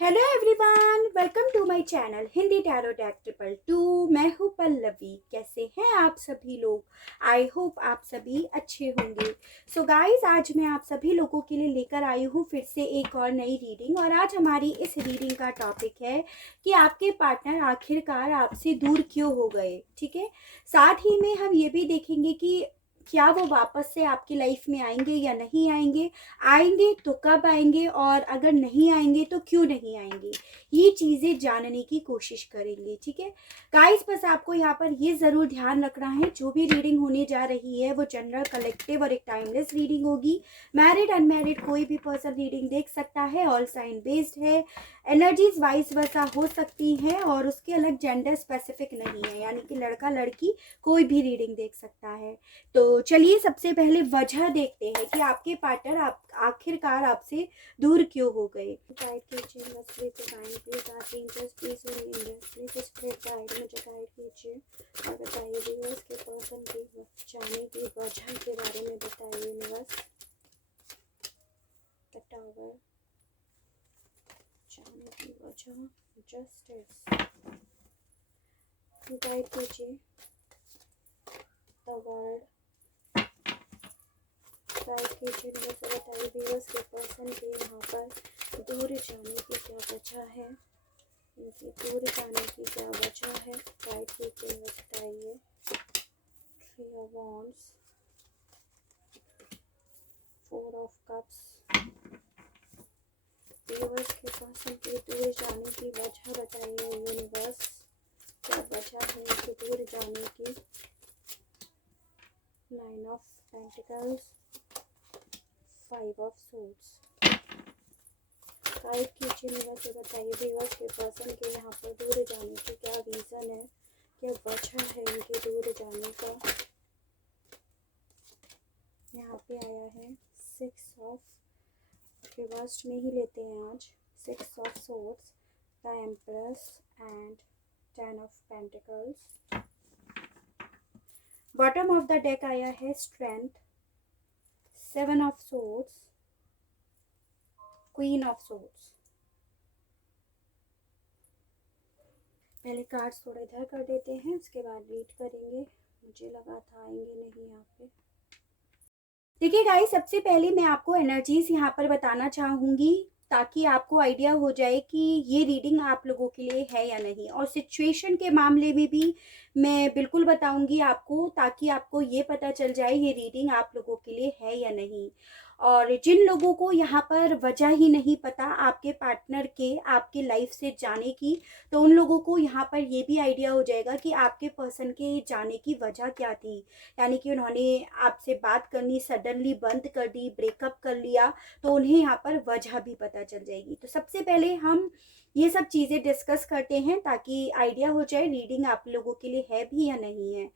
Hello everyone, welcome to my channel Hindi tarot deck 222। मैं हूँ पल्लवी। कैसे हैं आप सभी लोग? आई होप आप सभी अच्छे होंगे। सो गाइस, आज मैं आप सभी लोगों के लिए लेकर आई हूँ फिर से एक और नई रीडिंग। और आज हमारी इस रीडिंग का टॉपिक है कि आपके पार्टनर आखिरकार आपसे दूर क्यों हो गए। ठीक है, साथ ही में हम ये भी देखेंगे कि क्या वो वापस से आपकी लाइफ में आएंगे या नहीं आएंगे, आएंगे तो कब आएंगे, और अगर नहीं आएंगे तो क्यों नहीं आएंगे। ये चीज़ें जानने की कोशिश करेंगे। ठीक है गाइस, बस आपको यहाँ पर ये ज़रूर ध्यान रखना है, जो भी रीडिंग होने जा रही है वो जनरल, कलेक्टिव और एक टाइमलेस रीडिंग होगी। मैरिड अनमैरिड कोई भी पर्सन रीडिंग देख सकता है। ऑल साइन बेस्ड है। एनर्जीज वाइस वर्सा हो सकती हैं और उसके अलग जेंडर स्पेसिफिक नहीं है, यानी कि लड़का लड़की कोई भी रीडिंग देख सकता है। तो चलिए सबसे पहले वजह देखते हैं कि आपके पार्टनर आप आखिरकार आपसे दूर क्यों हो गए। गाइड कीजिए, मसले को guide please, archangels please please spread guide, मुझे गाइड कीजिए और बताइए व्यूअर्स के पर्सन की जाने की वजह के बारे में बताइए। यूनिवर्स, द टावर, जाने की वजह, जस्टिस, गाइड कीजिए द वर्ल्ड, गाइड कीजिए। मुझे बताइए व्यूअर्स के पर्सन के यहाँ पर दूर जाने की क्या वजह है, इनकी दूर जाने की क्या वजह है। गाइड कीजिए, मुझे बताइए। Three of wands, four of cups, viewers के पर्सन के दूर जाने की वजह बताइए। यूनिवर्स, क्या वजह है इनके दूर जाने की। Nine of pentacles, five of swords, guide कीजिए। मुझे बताइए व्यूअर्स के पर्सन के यहाँ पर दूर जाने की क्या रीज़न है, क्या वजह है इनके दूर जाने का। यहाँ पे आया है सिक्स ऑफ, रिवर्स में ही लेते हैं आज। Six of swords, the empress and ten of pentacles. Bottom of the deck आया है strength, seven of swords, queen of swords. पहले कार्ड्स थोड़ा इधर कर देते हैं, उसके बाद रीड करेंगे। मुझे लगा था आएंगे नहीं यहाँ पे। देखिए गाइस, सबसे पहले मैं आपको एनर्जीज यहाँ पर बताना चाहूँगी ताकि आपको आइडिया हो जाए कि ये रीडिंग आप लोगों के लिए है या नहीं। और सिचुएशन के मामले में भी मैं बिल्कुल बताऊंगी आपको, ताकि आपको ये पता चल जाए ये रीडिंग आप लोगों के लिए है या नहीं। और जिन लोगों को यहाँ पर वजह ही नहीं पता आपके पार्टनर के आपके लाइफ से जाने की, तो उन लोगों को यहाँ पर ये भी आइडिया हो जाएगा कि आपके पर्सन के जाने की वजह क्या थी। यानी कि उन्होंने आपसे बात करनी सडनली बंद कर दी, ब्रेकअप कर लिया, तो उन्हें यहाँ पर वजह भी पता चल जाएगी। तो सबसे पहले हम ये सब चीज़ें डिस्कस करते हैं ताकि आइडिया हो जाए रीडिंग आप लोगों के लिए है भी या नहीं है।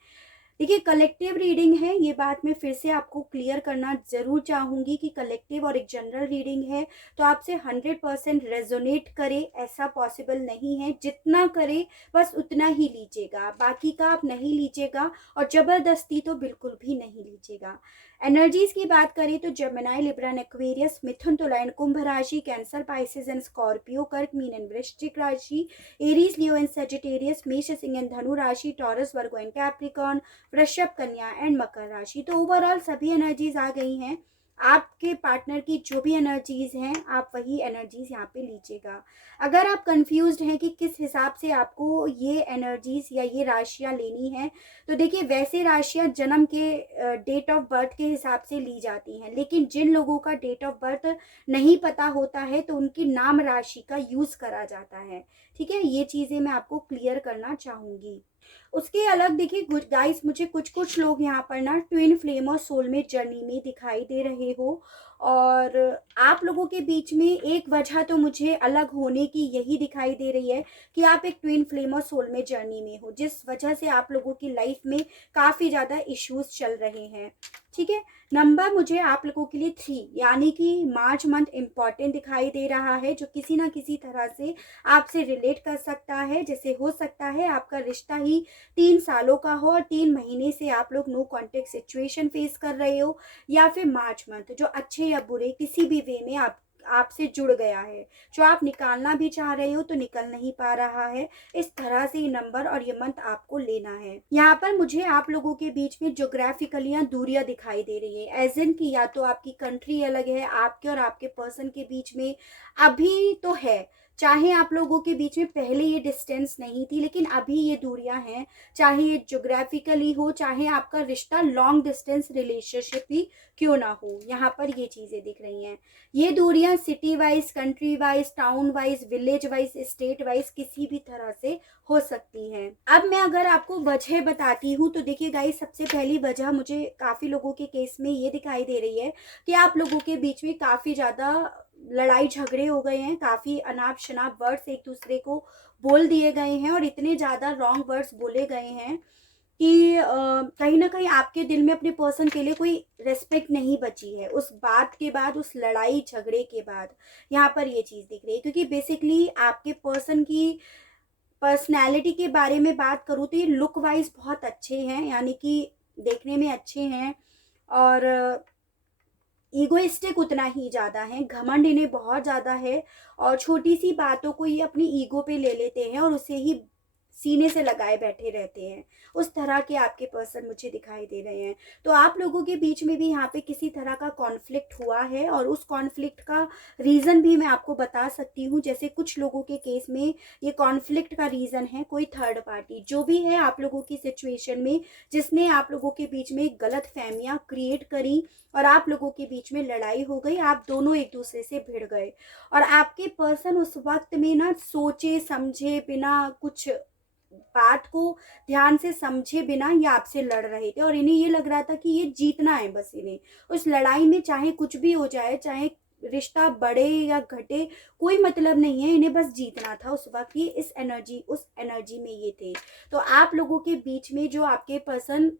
देखिए, कलेक्टिव रीडिंग है, ये बात मैं फिर से आपको क्लियर करना ज़रूर चाहूँगी कि कलेक्टिव और एक जनरल रीडिंग है, तो आपसे 100% रेजोनेट करे ऐसा पॉसिबल नहीं है। जितना करे बस उतना ही लीजिएगा, बाकी का आप नहीं लीजिएगा, और ज़बरदस्ती तो बिल्कुल भी नहीं लीजिएगा। एनर्जीज की बात करें तो जेमिनी, लिब्रा, एक्वेरियस, मिथुन, तुला एंड कुंभ राशि, कैंसर, पाइसेस एंड स्कॉर्पियो, कर्क, मीन एंड वृश्चिक राशि, एरीज, लियो एंड सेजिटेरियस, मेष, सिंह एंड धनु राशि, टॉरस, वर्गो एंड कैप्रिकॉर्न, वृषभ, कन्या एंड मकर राशि। तो ओवरऑल सभी एनर्जीज आ गई हैं। आपके पार्टनर की जो भी एनर्जीज हैं आप वही एनर्जीज यहाँ पे लीजिएगा। अगर आप कंफ्यूज्ड हैं कि किस हिसाब से आपको ये एनर्जीज या ये राशियाँ लेनी है, तो देखिए वैसे राशियाँ जन्म के डेट ऑफ बर्थ के हिसाब से ली जाती हैं, लेकिन जिन लोगों का डेट ऑफ बर्थ नहीं पता होता है तो उनकी नाम राशि का यूज़ करा जाता है। ठीक है, ये चीज़ें मैं आपको क्लियर करना चाहूँगी। उसके अलग देखिए गाइस, मुझे कुछ कुछ लोग यहाँ पर ना ट्विन फ्लेम और सोलमेट जर्नी में दिखाई दे रहे हो, और आप लोगों के बीच में एक वजह तो मुझे अलग होने की यही दिखाई दे रही है कि आप एक ट्विन फ्लेम और सोलमेट जर्नी में हो, जिस वजह से आप लोगों की लाइफ में काफ़ी ज़्यादा इश्यूज चल रहे हैं। ठीक है, नंबर मुझे आप लोगों के लिए 3 यानी कि मार्च मंथ इम्पॉर्टेंट दिखाई दे रहा है, जो किसी ना किसी तरह से आपसे रिलेट कर सकता है। जैसे हो सकता है आपका रिश्ता ही 3 सालों का हो और 3 महीने से आप लोग नो कॉन्टेक्ट सिचुएशन फेस कर रहे हो, या फिर मार्च मंथ जो अच्छे या बुरे किसी भी वे में आपसे जुड़ गया है, जो आप निकालना भी चाह रहे हो तो निकल नहीं पा रहा है। इस तरह से ये नंबर और ये मंथ आपको लेना है। यहाँ पर मुझे आप लोगों के बीच में ज्योग्राफिकली दूरियां दिखाई दे रही है, एज इन की या तो आपकी कंट्री अलग है, आपके और आपके पर्सन के बीच में अभी तो है, चाहे आप लोगों के बीच में पहले ये डिस्टेंस नहीं थी, लेकिन अभी ये दूरियां हैं। चाहे ये ज्योग्राफिकली हो, चाहे आपका रिश्ता लॉन्ग डिस्टेंस रिलेशनशिप ही क्यों ना हो, यहाँ पर ये चीज़ें दिख रही हैं। ये दूरियां city wise, country wise, town wise, village wise, state wise किसी भी तरह से हो सकती हैं। अब मैं अगर आपको वजह बताती हूँ तो देखिए गाइस, सबसे पहली वजह मुझे काफ़ी लोगों के केस में ये दिखाई दे रही है कि आप लोगों के बीच में काफ़ी ज़्यादा लड़ाई झगड़े हो गए हैं, काफ़ी अनाप शनाप वर्ड्स एक दूसरे को बोल दिए गए हैं और इतने ज़्यादा रॉन्ग वर्ड्स बोले गए हैं कि कहीं ना कहीं आपके दिल में अपने पर्सन के लिए कोई रेस्पेक्ट नहीं बची है उस बात के बाद, उस लड़ाई झगड़े के बाद। यहाँ पर ये चीज़ दिख रही है, क्योंकि बेसिकली आपके पर्सन की पर्सनैलिटी के बारे में बात करूँ तो ये लुक वाइज बहुत अच्छे हैं, यानी कि देखने में अच्छे हैं, और ईगोइस्टिक उतना ही ज़्यादा है, घमंड इन्हें बहुत ज़्यादा है, और छोटी सी बातों को ये अपनी ईगो पे ले लेते हैं और उसे ही सीने से लगाए बैठे रहते हैं। उस तरह के आपके पर्सन मुझे दिखाई दे रहे हैं। तो आप लोगों के बीच में भी यहाँ पे किसी तरह का कॉन्फ्लिक्ट हुआ है, और उस कॉन्फ्लिक्ट का रीज़न भी मैं आपको बता सकती हूँ। जैसे कुछ लोगों के केस में ये कॉन्फ्लिक्ट का रीज़न है कोई थर्ड पार्टी, जो भी है आप लोगों की सिचुएशन में, जिसने आप लोगों के बीच में गलत फहमियाँ क्रिएट करी और आप लोगों के बीच में लड़ाई हो गई, आप दोनों एक दूसरे से भिड़ गए, और आपके पर्सन उस वक्त में ना सोचे समझे बिना, कुछ बात को ध्यान से समझे बिना ये आपसे लड़ रहे थे, और इन्हें ये लग रहा था कि ये जीतना है बस इन्हें। उस लड़ाई में चाहे कुछ भी हो जाए, चाहे रिश्ता बढ़े या घटे, कोई मतलब नहीं है, इन्हें बस जीतना था उस वक्त। ये उस एनर्जी में ये थे। तो आप लोगों के बीच में जो आपके पर्सन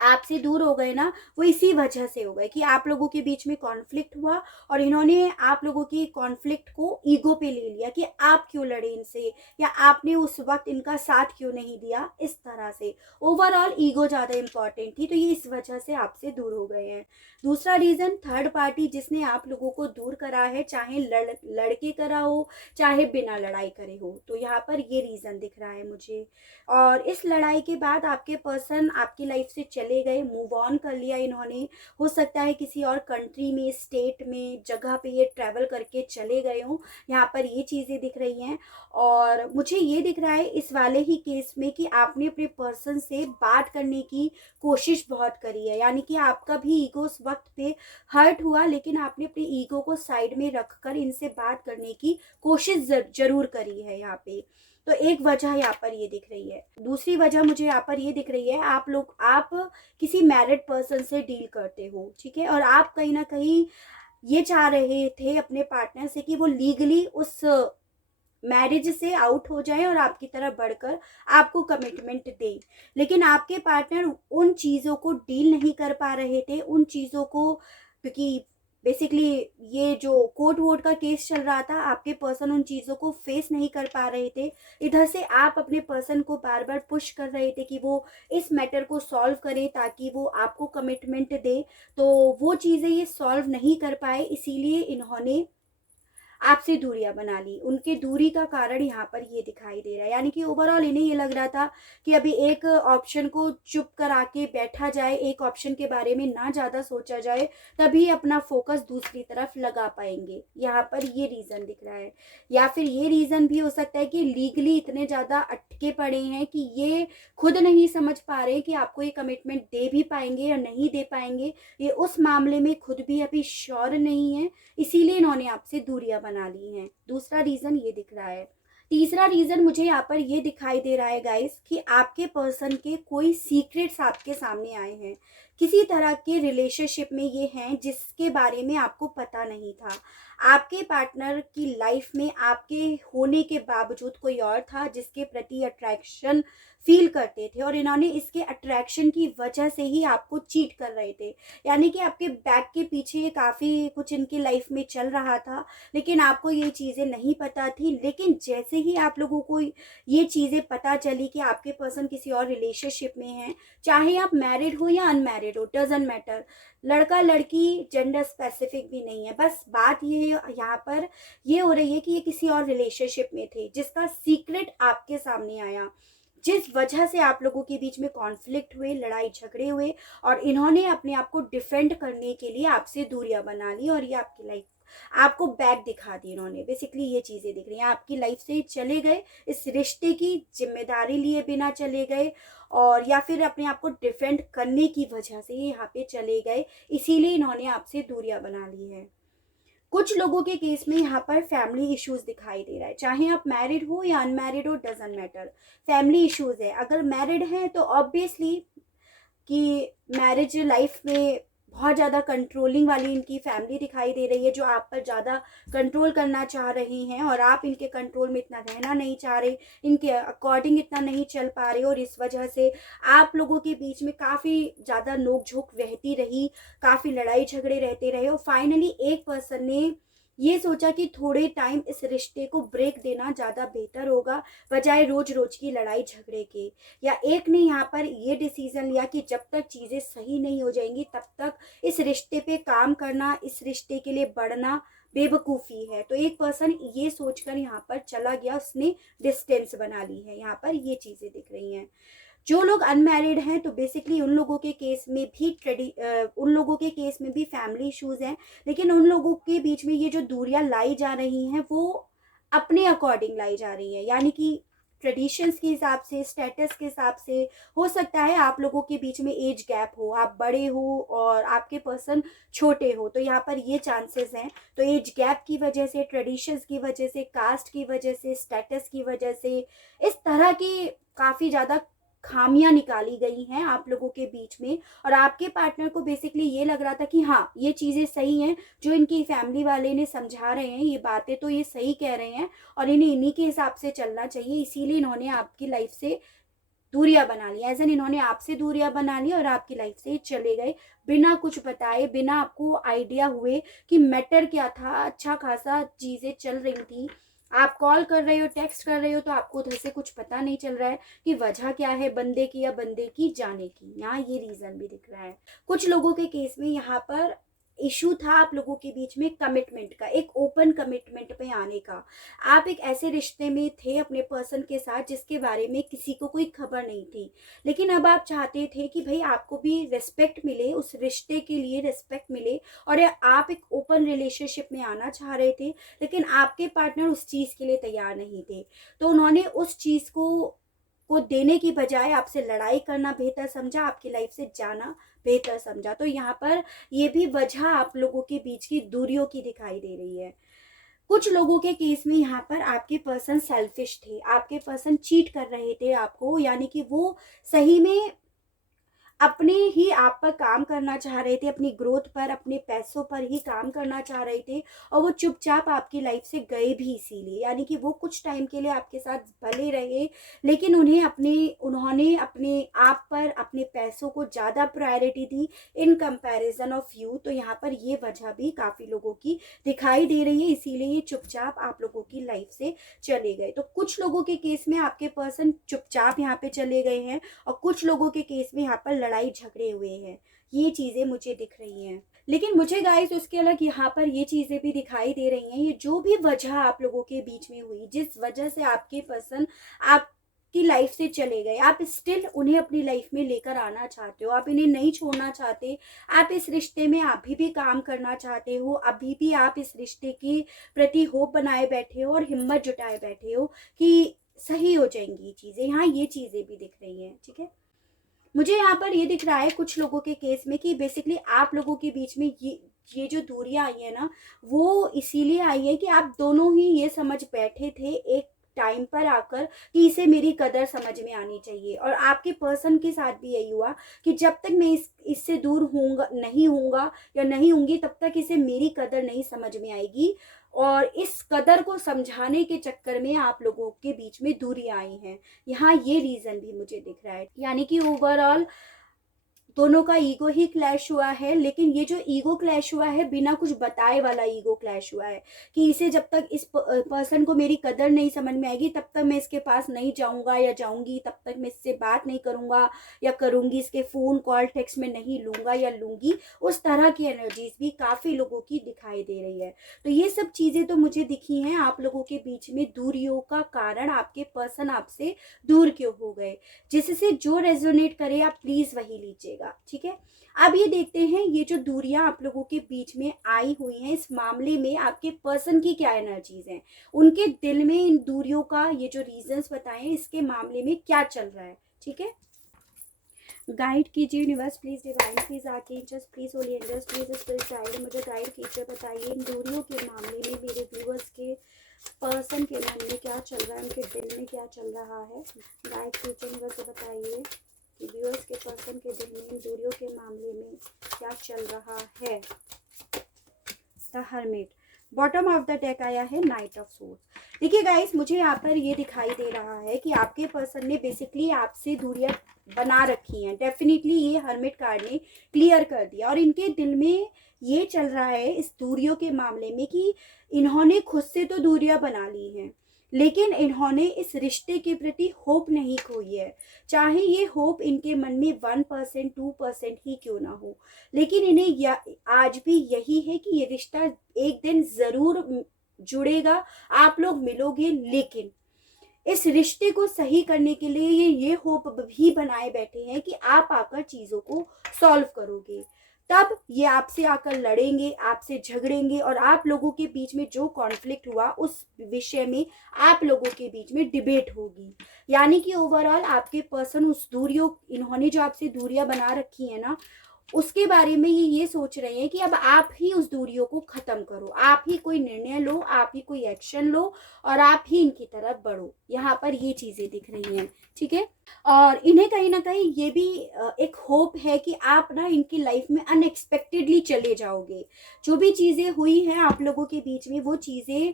आपसे दूर हो गए ना, वो इसी वजह से हो गए कि आप लोगों के बीच में कॉन्फ्लिक्ट हुआ, और इन्होंने आप लोगों की कॉन्फ्लिक्ट को ईगो पे ले लिया कि आप क्यों लड़े इनसे, या आपने उस वक्त इनका साथ क्यों नहीं दिया। इस तरह से ओवरऑल ईगो ज़्यादा इंपॉर्टेंट थी, तो ये इस वजह से आपसे दूर हो गए हैं। दूसरा रीज़न, थर्ड पार्टी जिसने आप लोगों को दूर करा है, चाहे लड़के करा हो चाहे बिना लड़ाई करे हो, तो यहाँ पर ये रीज़न दिख रहा है मुझे। और इस लड़ाई के बाद आपके पर्सन आपकी लाइफ से चले गए, मूव ऑन कर लिया इन्होंने। हो सकता है किसी और कंट्री में, स्टेट में, जगह पे ये ट्रैवल करके चले गए हों। यहाँ पर ये चीज़ें दिख रही हैं, और मुझे ये दिख रहा है इस वाले ही केस में कि आपने अपने पर्सन से बात करने की कोशिश बहुत करी है, यानी कि आपका भी ईगो उस वक्त पे हर्ट हुआ, लेकिन आपने अपने ईगो को साइड में रखकर इनसे बात करने की कोशिश जरूर करी है यहाँ पे। तो एक वजह यहाँ पर ये दिख रही है। दूसरी वजह मुझे यहाँ पर ये दिख रही है, आप किसी मैरिड पर्सन से डील करते हो, ठीक है, और आप कहीं ना कहीं ये चाह रहे थे अपने पार्टनर से कि वो लीगली उस मैरिज से आउट हो जाए और आपकी तरफ बढ़कर आपको कमिटमेंट दे, लेकिन आपके पार्टनर उन चीज़ों को डील नहीं कर पा रहे थे, उन चीज़ों को, क्योंकि बेसिकली ये जो कोर्ट वोट का केस चल रहा था, आपके पर्सन उन चीज़ों को फेस नहीं कर पा रहे थे। इधर से आप अपने पर्सन को बार बार पुश कर रहे थे कि वो इस मैटर को सॉल्व करे ताकि वो आपको कमिटमेंट दे, तो वो चीज़ें ये सॉल्व नहीं कर पाए, इसीलिए इन्होंने आपसे दूरियां बना ली। उनके दूरी का कारण यहाँ पर ये दिखाई दे रहा है, यानी कि ओवरऑल इन्हें ये लग रहा था कि अभी एक ऑप्शन को चुप करा के बैठा जाए, एक ऑप्शन के बारे में ना ज़्यादा सोचा जाए, तभी अपना फोकस दूसरी तरफ लगा पाएंगे। यहाँ पर ये रीज़न दिख रहा है, या फिर ये रीज़न भी हो सकता है कि लीगली इतने ज़्यादा अटके पड़े हैं कि ये खुद नहीं समझ पा रहे कि आपको ये कमिटमेंट दे भी पाएंगे या नहीं दे पाएंगे। ये उस मामले में खुद भी अभी श्योर नहीं है, इसीलिए इन्होंने आपसे दूरियां बना ली हैं। दूसरा रीज़न ये दिख रहा है। तीसरा रीज़न मुझे यहाँ पर ये दिखाई दे रहा है गाइस कि आपके पर्सन के कोई सीक्रेट्स आपके सामने आए हैं, किसी तरह के रिलेशनशिप में ये हैं जिसके बारे में आपको पता नहीं था। आपके पार्टनर की लाइफ में आपके होने के बावजूद कोई और था जिसके प्रति अट्रैक्शन फील करते थे, और इन्होंने इसके अट्रैक्शन की वजह से ही आपको चीट कर रहे थे। यानी कि आपके बैक के पीछे काफ़ी कुछ इनकी लाइफ में चल रहा था, लेकिन आपको ये चीज़ें नहीं पता थी। लेकिन जैसे ही आप लोगों को ये चीज़ें पता चली कि आपके पर्सन किसी और रिलेशनशिप में हैं, चाहे आप मैरिड हो या अनमैरिड हो, डजंट मैटर, लड़का लड़की जेंडर स्पेसिफिक भी नहीं है, बस बात ये यहाँ पर ये हो रही है कि ये किसी और रिलेशनशिप में थे जिसका सीक्रेट आपके सामने आया, जिस वजह से आप लोगों के बीच में कॉन्फ्लिक्ट हुए, लड़ाई झगड़े हुए, और इन्होंने अपने आप को डिफेंड करने के लिए आपसे दूरियां बना ली, और ये आपकी लाइफ आपको बैक दिखा दी इन्होंने। बेसिकली ये चीज़ें दिख रही हैं, आपकी लाइफ से चले गए, इस रिश्ते की जिम्मेदारी लिए बिना चले गए, और या फिर अपने आप को डिफेंड करने की वजह से यहाँ पे चले गए, इसीलिए इन्होंने आपसे दूरियां बना ली है। कुछ लोगों के केस में यहाँ पर फैमिली इश्यूज दिखाई दे रहा है, चाहे आप मैरिड हो या अनमैरिड हो, डजंट मैटर, फैमिली इश्यूज है। अगर मैरिड हैं तो ऑब्वियसली कि मैरिज लाइफ में बहुत ज़्यादा कंट्रोलिंग वाली इनकी फैमिली दिखाई दे रही है, जो आप पर ज़्यादा कंट्रोल करना चाह रहे हैं, और आप इनके कंट्रोल में इतना रहना नहीं चाह रहे, इनके अकॉर्डिंग इतना नहीं चल पा रहे, और इस वजह से आप लोगों के बीच में काफ़ी ज़्यादा नोक झोंक रहती रही, काफ़ी लड़ाई झगड़े रहते रहे, और फाइनली एक पर्सन ने ये सोचा कि थोड़े टाइम इस रिश्ते को ब्रेक देना ज़्यादा बेहतर होगा, बजाय रोज रोज की लड़ाई झगड़े के। या एक ने यहाँ पर ये डिसीजन लिया कि जब तक चीज़ें सही नहीं हो जाएंगी तब तक इस रिश्ते पे काम करना, इस रिश्ते के लिए बढ़ना बेवकूफ़ी है। तो एक पर्सन ये सोचकर यहाँ पर चला गया, उसने डिस्टेंस बना ली है। यहाँ पर ये चीज़ें दिख रही हैं। जो लोग अनमैरिड हैं तो बेसिकली उन लोगों के केस में भी उन लोगों के केस में भी फैमिली इश्यूज हैं, लेकिन उन लोगों के बीच में ये जो दूरियां लाई जा रही हैं वो अपने अकॉर्डिंग लाई जा रही है, यानी कि ट्रेडिशंस के हिसाब से, स्टेटस के हिसाब से। हो सकता है आप लोगों के बीच में एज गैप हो, आप बड़े हो और आपके पर्सन छोटे हो, तो यहाँ पर ये चांसेस हैं। तो एज गैप की वजह से, ट्रेडिशंस की वजह से, कास्ट की वजह से, स्टेटस की वजह से, इस तरह की काफ़ी ज़्यादा खामियां निकाली गई हैं आप लोगों के बीच में। और आपके पार्टनर को बेसिकली ये लग रहा था कि हाँ ये चीज़ें सही हैं, जो इनकी फैमिली वाले ने समझा रहे हैं, ये बातें तो ये सही कह रहे हैं और इन्हें इन्हीं के हिसाब से चलना चाहिए, इसीलिए इन्होंने आपकी लाइफ से दूरियां बना ली। एज एन इन्होंने आपसे दूरियां बना ली और आपकी लाइफ से चले गए बिना कुछ बताए, बिना आपको आइडिया हुए कि मैटर क्या था। अच्छा खासा चीज़ें चल रही थी, आप कॉल कर रहे हो, टेक्स्ट कर रहे हो, तो आपको उधर से कुछ पता नहीं चल रहा है कि वजह क्या है बंदे की या बंदे की जाने की। यहाँ ये रीज़न भी दिख रहा है। कुछ लोगों के केस में यहाँ पर इशू था आप लोगों के बीच में कमिटमेंट का, एक ओपन कमिटमेंट पे आने का। आप एक ऐसे रिश्ते में थे अपने पर्सन के साथ जिसके बारे में किसी को कोई खबर नहीं थी, लेकिन अब आप चाहते थे कि भाई आपको भी रिस्पेक्ट मिले, उस रिश्ते के लिए रिस्पेक्ट मिले, और आप एक ओपन रिलेशनशिप में आना चाह रहे थे, लेकिन आपके पार्टनर उस चीज़ के लिए तैयार नहीं थे। तो उन्होंने उस चीज़ को देने की बजाय आपसे लड़ाई करना बेहतर समझा, आपकी लाइफ से जाना बेहतर समझा। तो यहाँ पर ये भी वजह आप लोगों के बीच की दूरियों की दिखाई दे रही है। कुछ लोगों के केस में यहाँ पर आपके पर्सन सेल्फिश थे, आपके पर्सन चीट कर रहे थे आपको, यानी कि वो सही में अपने ही आप पर काम करना चाह रहे थे, अपनी ग्रोथ पर, अपने पैसों पर ही काम करना चाह रहे थे, और वो चुपचाप आपकी लाइफ से गए भी इसीलिए। यानी कि वो कुछ टाइम के लिए आपके साथ भले रहे, लेकिन उन्होंने अपने आप पर, अपने पैसों को ज़्यादा priority the in comparison of you. तो यहाँ पर ये वजह भी काफ़ी लोगों की दिखाई दे रही है, इसीलिए ये चुपचाप आप लोगों की लाइफ से चले गए। तो कुछ लोगों के केस में आपके पर्सन चुपचाप यहाँ पे चले गए हैं, और कुछ लोगों के केस में यहाँ पर लड़ाई झगड़े हुए हैं। ये चीज़ें मुझे दिख रही हैं, लेकिन मुझे गाइस उसके अलग यहाँ पर ये चीज़ें भी दिखाई दे रही हैं। ये जो भी वजह आप लोगों के बीच में हुई, जिस वजह से आपके पर्सन आपकी लाइफ से चले गए, आप स्टिल उन्हें अपनी लाइफ में लेकर आना चाहते हो, आप इन्हें नहीं छोड़ना चाहते, आप इस रिश्ते में अभी भी काम करना चाहते हो, अभी भी आप इस रिश्ते के प्रति होप बनाए बैठे हो और हिम्मत जुटाए बैठे हो कि सही हो जाएंगी चीज़ें। यहाँ ये चीज़ें भी दिख रही हैं, ठीक है। मुझे यहाँ पर ये दिख रहा है कुछ लोगों के केस में कि बेसिकली आप लोगों के बीच में ये जो दूरियां आई है ना, वो इसीलिए आई है कि आप दोनों ही ये समझ बैठे थे, एक टाइम पर आकर कि इसे मेरी कदर समझ में आनी चाहिए। और आपके पर्सन के साथ भी यही हुआ कि जब तक मैं इससे दूर होऊंगा या नहीं होंगी, तब तक इसे मेरी कदर नहीं समझ में आएगी। और इस कदर को समझाने के चक्कर में आप लोगों के बीच में दूरियां आई हैं। यहाँ ये रीजन भी मुझे दिख रहा है, यानी कि ओवरऑल दोनों का ईगो ही क्लैश हुआ है। लेकिन ये जो ईगो क्लैश हुआ है, बिना कुछ बताए वाला ईगो क्लैश हुआ है कि इसे जब तक इस पर्सन को मेरी कदर नहीं समझ में आएगी, तब तक मैं इसके पास नहीं जाऊंगा या जाऊंगी, तब तक मैं इससे बात नहीं करूंगा या करूंगी, इसके फोन कॉल टेक्स्ट में नहीं लूंगा या लूंगी। उस तरह की एनर्जीज भी काफी लोगों की दिखाई दे रही है। तो ये सब चीजें तो मुझे दिखी हैं। आप लोगों के बीच में दूरियों का कारण आपके पर्सन आपसे दूर क्यों हो गए, जिससे जो रेजोनेट करे आप प्लीज वही लीजिएगा, ठीक है। अब ये देखते हैं ये जो दूरियां आप लोगों के बीच में आई हुई हैं, इस मामले में आपके पर्सन की क्या एनर्जीज हैं, उनके दिल में इन दूरियों का ये जो रीजंस बताए इसके मामले में क्या चल रहा है, ठीक है। गाइड कीजिए universe please, divine please, archangels please, holy angels please, spirit guide, मुझे गाइड कीजिए, बताइए इन दूरियों के मामले में मेरे व्यूअर्स के पर्सन के मन में क्या चल रहा है, उनके दिल में क्या चल रहा है। गाइड कीजिए यूनिवर्स, बताइए कि व्यूअर्स के पर्सन के दिल में इन दूरियों के मामले में क्या चल रहा है। The hermit, bottom of the deck आया है नाइट ऑफ सोर्स। देखिए गाइस, मुझे यहाँ पर ये दिखाई दे रहा है कि आपके पर्सन ने बेसिकली आपसे दूरियां बना रखी हैं। डेफिनेटली ये हर्मिट कार्ड ने क्लियर कर दिया। और इनके दिल में ये चल रहा है इस दूरियों के मामले में कि इन्होंने खुद से तो दूरियां बना ली हैं, लेकिन इन्होंने इस रिश्ते के प्रति होप नहीं खोई है। चाहे ये होप इनके मन में 1% 2% ही क्यों ना हो, लेकिन इन्हें आज भी यही है कि ये रिश्ता एक दिन जरूर जुड़ेगा, आप लोग मिलोगे। लेकिन इस रिश्ते को सही करने के लिए ये होप भी बनाए बैठे हैं कि आप आकर चीजों को सॉल्व करोगे। तब ये आपसे आकर लड़ेंगे, आपसे झगड़ेंगे, और आप लोगों के बीच में जो कॉन्फ्लिक्ट हुआ उस विषय में आप लोगों के बीच में डिबेट होगी। यानी कि ओवरऑल आपके पर्सन उस दूरियों, इन्होंने जो आपसे दूरियां बना रखी है ना, उसके बारे में ये सोच रहे हैं कि अब आप ही उस दूरियों को खत्म करो, आप ही कोई निर्णय लो, आप ही कोई एक्शन लो और आप ही इनकी तरफ बढ़ो। यहाँ पर ये चीजें दिख रही हैं, ठीक है। और इन्हें कहीं ना कहीं ये भी एक होप है कि आप ना इनकी लाइफ में अनएक्सपेक्टेडली चले जाओगे। जो भी चीजें हुई हैं आप लोगों के बीच में, वो चीजें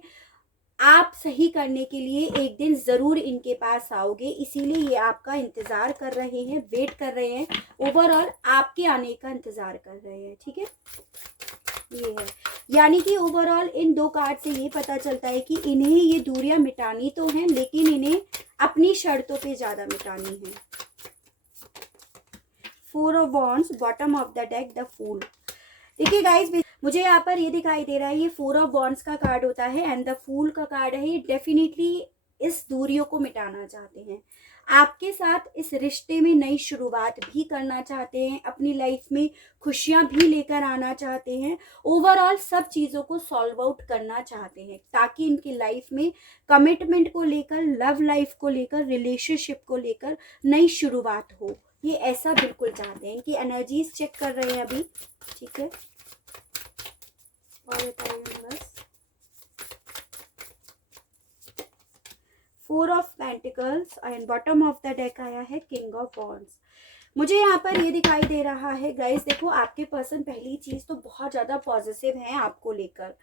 आप सही करने के लिए एक दिन जरूर इनके पास आओगे। इसीलिए ये आपका इंतजार कर रहे हैं, वेट कर रहे हैं, ओवरऑल आपके आने का इंतजार कर रहे हैं, ठीक है। ये है, यानी कि ओवरऑल इन दो कार्ड से ये पता चलता है कि इन्हें ये दूरियां मिटानी तो हैं, लेकिन इन्हें अपनी शर्तों पे ज्यादा मिटानी है। 4 of wands, bottom of the deck, the fool. देखिए गाइस, मुझे यहाँ पर ये दिखाई दे रहा है ये 4 ऑफ वॉन्ड्स का कार्ड होता है एंड द फूल का कार्ड है। ये डेफिनेटली इस दूरियों को मिटाना चाहते हैं, आपके साथ इस रिश्ते में नई शुरुआत भी करना चाहते हैं, अपनी लाइफ में खुशियां भी लेकर आना चाहते हैं, ओवरऑल सब चीज़ों को सॉल्व आउट करना चाहते हैं, ताकि इनकी लाइफ में कमिटमेंट को लेकर, लव लाइफ को लेकर, रिलेशनशिप को लेकर नई शुरुआत हो। ये ऐसा बिल्कुल चाहते हैं कि एनर्जीज चेक कर रहे हैं अभी, ठीक है। और बताइए बस, 4 of pentacles and bottom of the deck आया है किंग ऑफ वॉन्ड्स। मुझे यहाँ पर ये दिखाई दे रहा है गाइस, देखो आपके पर्सन पहली चीज तो बहुत ज्यादा पॉजिटिव हैं आपको लेकर।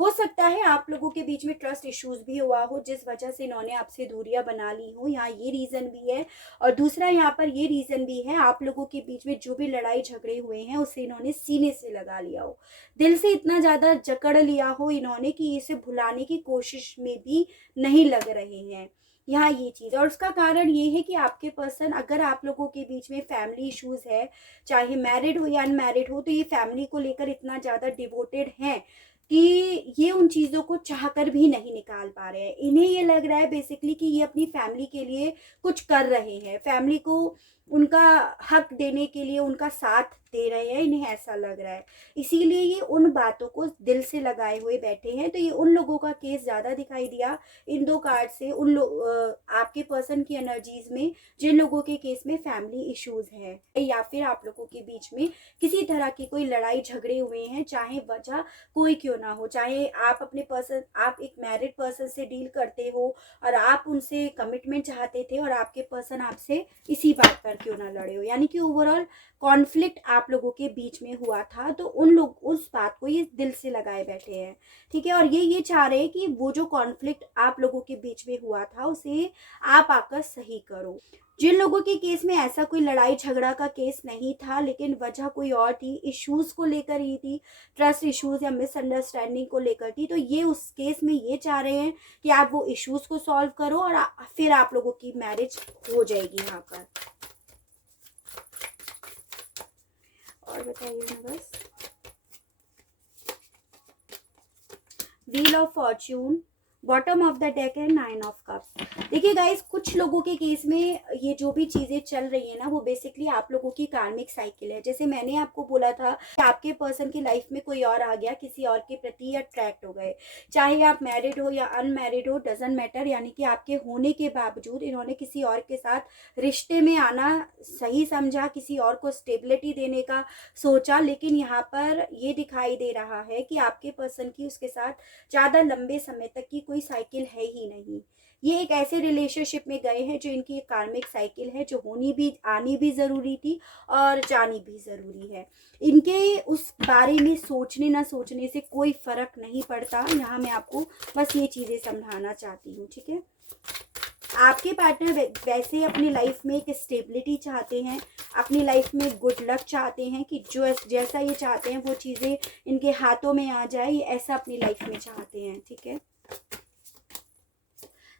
हो सकता है आप लोगों के बीच में ट्रस्ट इश्यूज भी हुआ हो, जिस वजह से इन्होंने आपसे दूरियां बना ली हो, यहाँ ये रीजन भी है। और दूसरा यहाँ पर ये रीजन भी है, आप लोगों के बीच में जो भी लड़ाई झगड़े हुए हैं उसे इन्होंने सीने से लगा लिया हो, दिल से इतना ज्यादा जकड़ लिया हो इन्होंने कि इसे भुलाने की कोशिश में भी नहीं लग रहे हैं यहाँ ये चीज़। और उसका कारण ये है कि आपके पर्सन, अगर आप लोगों के बीच में फैमिली इश्यूज है, चाहे मैरिड हो या अनमैरिड हो, तो ये फैमिली को लेकर इतना ज़्यादा डिवोटेड हैं कि ये उन चीज़ों को चाहकर भी नहीं निकाल पा रहे हैं। इन्हें ये लग रहा है बेसिकली कि ये अपनी फैमिली के लिए कुछ कर रहे हैं, फैमिली को उनका हक देने के लिए, उनका साथ दे रहे हैं, इन्हें ऐसा लग रहा है, इसीलिए ये उन बातों को दिल से लगाए हुए बैठे हैं। तो ये उन लोगों का केस ज़्यादा दिखाई दिया इन 2 कार्ड से, उन आपके पर्सन की एनर्जीज में जिन लोगों के केस में फैमिली इश्यूज हैं, या फिर आप लोगों के बीच में किसी तरह की कोई लड़ाई झगड़े हुए हैं, चाहे वजह कोई क्यों ना हो, चाहे आप एक मैरिड पर्सन से डील करते हो और आप उनसे कमिटमेंट चाहते थे और आपके पर्सन आपसे इसी बात पर क्यों ना लड़े हो, यानी कि ओवरऑल कॉन्फ्लिक्ट आप लोगों के बीच में हुआ था। तो उन लोग उस बात को ये दिल से लगाए बैठे हैं, ठीक है। और ये चाह रहे हैं कि वो जो कॉन्फ्लिक्ट आप लोगों के बीच में हुआ था उसे आप आकर सही करो। जिन लोगों के केस में ऐसा कोई लड़ाई झगड़ा का केस नहीं था, लेकिन वजह कोई और थी, इश्यूज को लेकर ही थी, ट्रस्ट इश्यूज या मिसअंडरस्टैंडिंग को लेकर थी, तो ये उस केस में ये चाह रहे हैं कि आप वो इश्यूज को सॉल्व करो और फिर आप लोगों की मैरिज हो जाएगी यहाँ पर। और बताइए ना बस। Wheel of Fortune, bottom of the deck है 9 ऑफ कप्स। देखिए गाइस, कुछ लोगों के केस में ये जो भी चीज़ें चल रही है ना, वो बेसिकली आप लोगों की कार्मिक साइकिल है। जैसे मैंने आपको बोला था कि आपके पर्सन की लाइफ में कोई और आ गया, किसी और के प्रति अट्रैक्ट हो गए, चाहे आप मैरिड हो या अनमैरिड हो, डजंट मैटर, यानी कि आपके होने के बावजूद इन्होंने किसी और के साथ रिश्ते में आना सही समझा, किसी और को स्टेबिलिटी देने का सोचा। लेकिन यहाँ पर ये दिखाई दे रहा है कि आपके पर्सन की उसके साथ ज़्यादा लंबे समय तक की कोई साइकिल है ही नहीं। ये एक ऐसे रिलेशनशिप में गए हैं जो इनकी कार्मिक साइकिल है, जो आनी भी ज़रूरी थी और जानी भी ज़रूरी है। इनके उस बारे में सोचने ना सोचने से कोई फ़र्क नहीं पड़ता। यहाँ मैं आपको बस ये चीज़ें समझाना चाहती हूँ, ठीक है। आपके पार्टनर वैसे अपनी लाइफ में एक स्टेबिलिटी चाहते हैं, अपनी लाइफ में गुड लक चाहते हैं, कि जो जैसा ये चाहते हैं वो चीज़ें इनके हाथों में आ जाए, ये ऐसा अपनी लाइफ में चाहते हैं, ठीक है।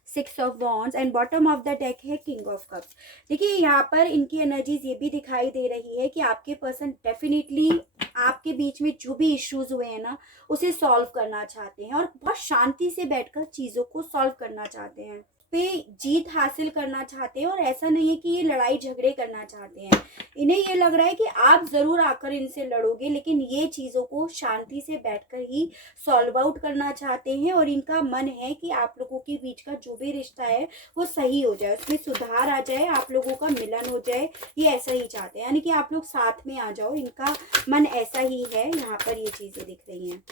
6 of wands and bottom of the deck है किंग ऑफ कप्स। देखिए यहाँ पर इनकी एनर्जीज ये भी दिखाई दे रही है कि आपके पर्सन डेफिनेटली आपके बीच में जो भी इश्यूज हुए हैं ना, उसे सॉल्व करना चाहते हैं और बहुत शांति से बैठकर चीज़ों को सॉल्व करना चाहते हैं, पे जीत हासिल करना चाहते हैं। और ऐसा नहीं है कि ये लड़ाई झगड़े करना चाहते हैं, इन्हें ये लग रहा है कि आप ज़रूर आकर इनसे लड़ोगे, लेकिन ये चीज़ों को शांति से बैठकर ही सॉल्व आउट करना चाहते हैं। और इनका मन है कि आप लोगों के बीच का जो भी रिश्ता है वो सही हो जाए, उसमें सुधार आ जाए, आप लोगों का मिलन हो जाए, ये ऐसा ही चाहते हैं, यानी कि आप लोग साथ में आ जाओ, इनका मन ऐसा ही है। यहाँ पर ये चीज़ें दिख रही हैं।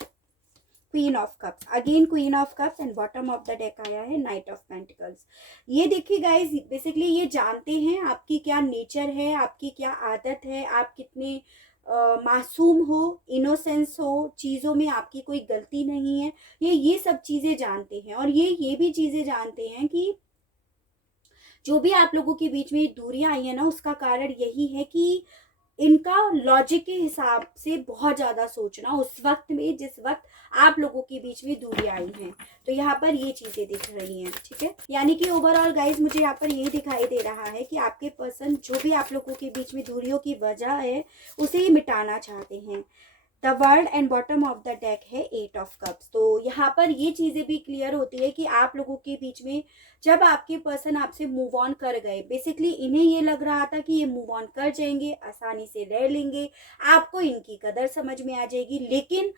Queen of cups, again queen of cups and bottom of the deck आया है नाइट ऑफ पेंटिकल्स। ये देखिए गाइस, बेसिकली ये जानते हैं आपकी क्या नेचर है, आपकी क्या आदत है, आप कितने मासूम हो, इनोसेंस हो, चीज़ों में आपकी कोई गलती नहीं है, ये सब चीज़ें जानते हैं। और ये भी चीज़ें जानते हैं कि जो भी आप लोगों के बीच में दूरियां आई है ना, उसका कारण यही है कि इनका लॉजिक के हिसाब से बहुत ज़्यादा सोचना उस वक्त में जिस वक्त आप लोगों के बीच में दूरी आई हैं। तो यहाँ पर ये चीज़ें दिख रही हैं, ठीक है। यानी कि ओवरऑल गाइज मुझे यहाँ पर यही दिखाई दे रहा है कि आपके पर्सन जो भी आप लोगों के बीच में दूरियों की वजह है उसे ही मिटाना चाहते हैं। The world and bottom of the deck है 8 ऑफ कप्स। तो यहाँ पर ये चीज़ें भी क्लियर होती है कि आप लोगों के बीच में जब आपके पर्सन आपसे मूव ऑन कर गए, बेसिकली इन्हें ये लग रहा था कि ये मूव ऑन कर जाएंगे, आसानी से रह लेंगे, आपको इनकी कदर समझ में आ जाएगी, लेकिन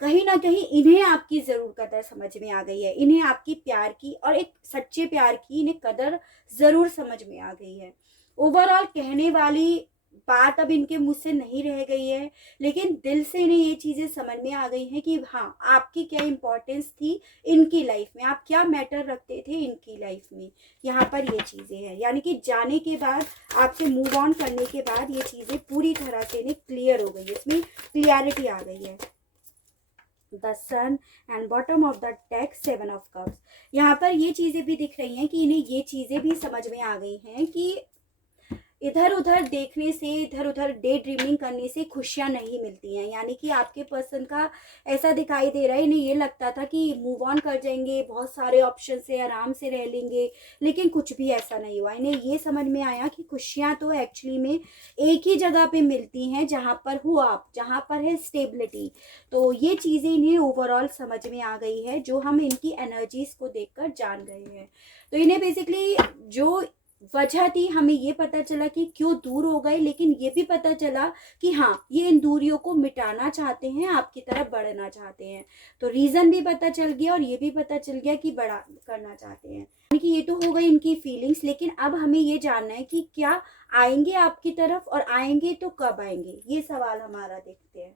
कहीं ना कहीं इन्हें आपकी ज़रूर कदर समझ में आ गई है, इन्हें आपकी प्यार की और एक सच्चे प्यार की इन्हें कदर ज़रूर समझ में आ गई है। ओवरऑल कहने वाली बात अब इनके मुँह से नहीं रह गई है, लेकिन दिल से इन्हें ये चीज़ें समझ में आ गई हैं कि हाँ, आपकी क्या इम्पोर्टेंस थी इनकी लाइफ में, आप क्या मैटर रखते थे इनकी लाइफ में। यहाँ पर ये चीज़ें हैं, यानी कि जाने के बाद, आपसे मूव ऑन करने के बाद ये चीज़ें पूरी तरह से इन्हें क्लियर हो गई है, इसमें क्लियरिटी आ गई है। The sun and bottom of the deck 7 of cups. यहाँ पर ये चीज़ें भी दिख रही हैं कि इन्हें ये चीज़ें भी समझ में आ गई हैं कि इधर उधर देखने से, इधर उधर डे ड्रीमिंग करने से खुशियाँ नहीं मिलती हैं। यानी कि आपके पर्सन का ऐसा दिखाई दे रहा है, इन्हें ये लगता था कि मूव ऑन कर जाएंगे, बहुत सारे ऑप्शन से आराम से रह लेंगे, लेकिन कुछ भी ऐसा नहीं हुआ। इन्हें ये समझ में आया कि खुशियाँ तो एक्चुअली में एक ही जगह पे मिलती हैं, जहाँ पर हो आप, जहाँ पर है स्टेबिलिटी। तो ये चीज़ें इन्हें ओवरऑल समझ में आ गई है, जो हम इनकी एनर्जीज को देखकर जान गए हैं। तो इन्हें बेसिकली जो वजह थी, हमें ये पता चला कि क्यों दूर हो गए, लेकिन ये भी पता चला कि हाँ, ये इन दूरियों को मिटाना चाहते हैं, आपकी तरफ बढ़ना चाहते हैं। तो रीज़न भी पता चल गया और ये भी पता चल गया कि बड़ा करना चाहते हैं। यानी कि ये तो हो गई इनकी फीलिंग्स, लेकिन अब हमें ये जानना है कि क्या आएंगे आपकी तरफ, और आएंगे तो कब आएंगे, ये सवाल हमारा देखते हैं।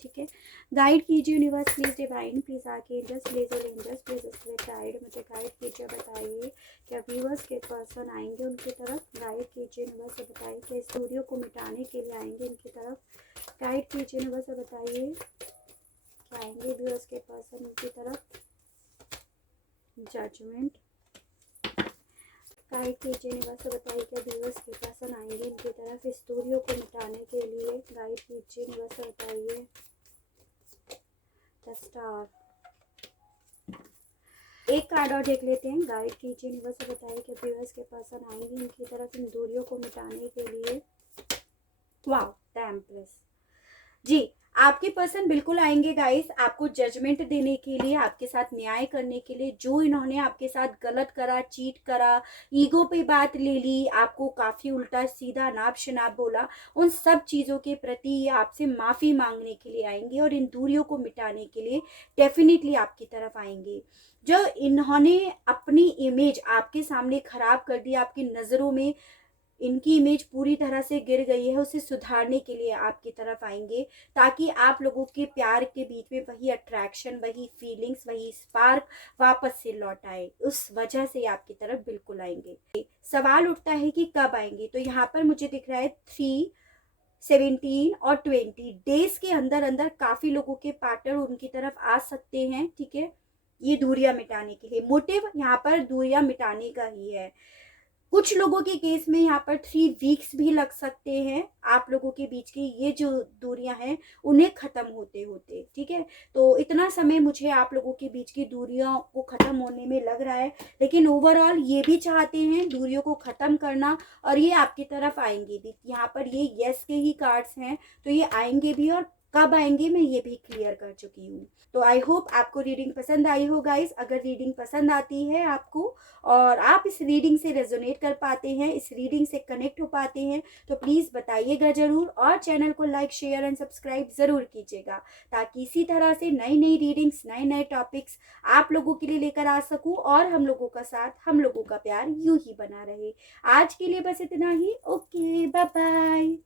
ठीक है, गाइड कीजिए यूनिवर्स प्लीज, डिवाइन प्लीज, आके एंजल्स प्लीज, और एंजल्स प्लीज स्पिरिट गाइड, मुझे गाइड कीजिए, बताइए क्या व्यूअर्स के पर्सन आएंगे उनकी तरफ। गाइड कीजिए यूनिवर्स, बताइए क्या इस दूरियों को मिटाने के लिए आएंगे उनकी तरफ। गाइड कीजिए यूनिवर्स, बताइए क्या आएंगे व्यूअर्स के पर्सन उनकी तरफ। जजमेंट। गाइड कीजिए यूनिवर्स, बताइए क्या व्यूअर्स के पर्सन आएंगे इनकी तरफ इस दूरियों को मिटाने के लिए। गाइड कीजिए यूनिवर्स, बताइए द स्टार। एक कार्ड और देख लेते हैं। गाइड कीजिए यूनिवर्स, बताइए कि व्यूअर्स के पर्सन आएंगे इनकी तरफ इन दूरियों को मिटाने के लिए। Wow, the empress. जी, आपके पर्सन बिल्कुल आएंगे गाइस, आपको जजमेंट देने के लिए, आपके साथ न्याय करने के लिए। जो इन्होंने आपके साथ गलत करा, चीट करा, ईगो पे बात ले ली, आपको काफ़ी उल्टा सीधा नाप शनाप बोला, उन सब चीज़ों के प्रति ये आपसे माफ़ी मांगने के लिए आएंगे और इन दूरियों को मिटाने के लिए डेफिनेटली आपकी तरफ आएंगे। जो इन्होंने अपनी इमेज आपके सामने खराब कर दी, आपकी नज़रों में इनकी इमेज पूरी तरह से गिर गई है, उसे सुधारने के लिए आपकी तरफ आएंगे, ताकि आप लोगों के प्यार के बीच में वही अट्रैक्शन, वही फीलिंग्स, वही स्पार्क वापस से लौट आए। उस वजह से आपकी तरफ बिल्कुल आएंगे। सवाल उठता है कि कब आएंगे, तो यहाँ पर मुझे दिख रहा है 3, 17 और 20 डेज के अंदर अंदर काफ़ी लोगों के पार्टनर उनकी तरफ आ सकते हैं। ठीक है, ये दूरियां मिटाने के लिए, मोटिव यहाँ पर दूरियां मिटाने का ही है। कुछ लोगों के केस में यहाँ पर 3 वीक्स भी लग सकते हैं, आप लोगों के बीच की ये जो दूरियां हैं उन्हें ख़त्म होते होते। ठीक है, तो इतना समय मुझे आप लोगों के बीच की दूरियों को ख़त्म होने में लग रहा है, लेकिन ओवरऑल ये भी चाहते हैं दूरियों को ख़त्म करना, और ये आपकी तरफ आएंगे भी। यहाँ पर ये यस के ही कार्ड्स हैं, तो ये आएंगे भी, और कब आएंगे मैं ये भी क्लियर कर चुकी हूँ। तो आई होप आपको रीडिंग पसंद आई हो गाइस। अगर रीडिंग पसंद आती है आपको, और आप इस रीडिंग से रेजोनेट कर पाते हैं, इस रीडिंग से कनेक्ट हो पाते हैं, तो प्लीज़ बताइएगा ज़रूर, और चैनल को लाइक, शेयर एंड सब्सक्राइब ज़रूर कीजिएगा, ताकि इसी तरह से नई नई रीडिंग्स, नए नए टॉपिक्स आप लोगों के लिए लेकर आ सकूं, और हम लोगों का साथ, हम लोगों का प्यार यूं ही बना रहे। आज के लिए बस इतना ही। Okay, bye bye.